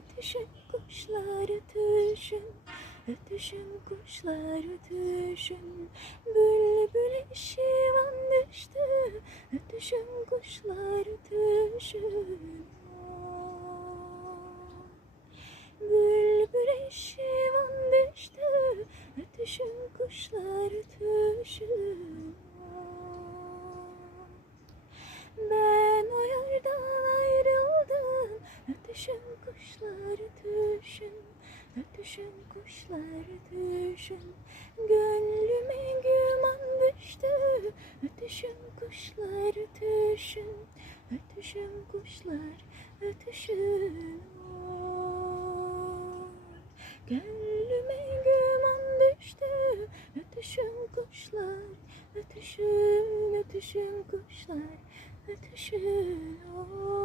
ötüşün kuşlar ötüşün, ötüşün kuşlar ötüşün. Bülbül şivan düştü, ötüşün kuşlar ötüşün. Bülbül şivan düştü, ötüşün kuşlar ötüşün. Ben o yardan ayrıldım, ötüşün kuşlar ötüşün, ötüşün kuşlar ötüşün. Gönlüme güman düştü, ötüşün kuşlar ötüşün, ötüşün kuşlar ötüşün. Gönlüme güman düştü, ötüşün kuşlar ötüşün, ötüşün kuşlar ötüşün.